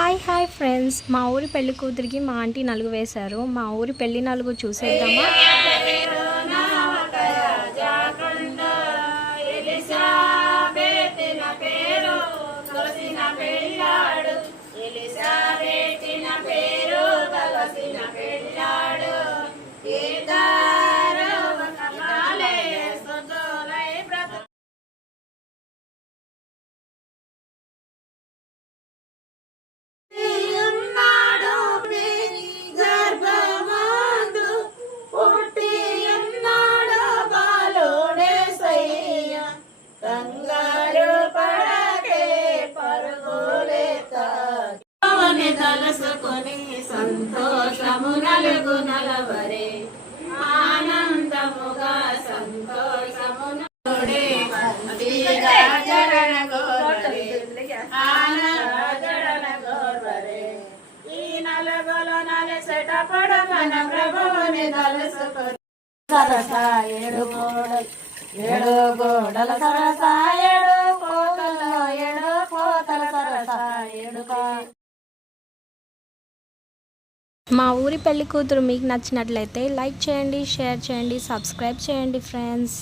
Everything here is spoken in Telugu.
హాయ్ ఫ్రెండ్స్, మా ఊరి పెళ్లి కూతురికి మా ఆంటీ నలుగు వేశారు. మా ఊరి పెళ్లి నలుగు చూసేద్దామా? తలసుకొని సంతోషము నలుగు నలవరే ఆనందముగా సంతోషమును జరణ గోర్వరే ఆనందరణ గోర్వరే ఈ నలుగులో నలసటపడ మన ప్రభువుని తలసుకొని సరస ఏడు గోడల సరస ఏడు కోకల్లో ఏడు కోతల సరస ఏడు మా ఊరి పెళ్లి కూతురు మీకు నచ్చినట్లయితే లైక్ చేయండి, షేర్ చేయండి, సబ్స్క్రైబ్ చేయండి ఫ్రెండ్స్.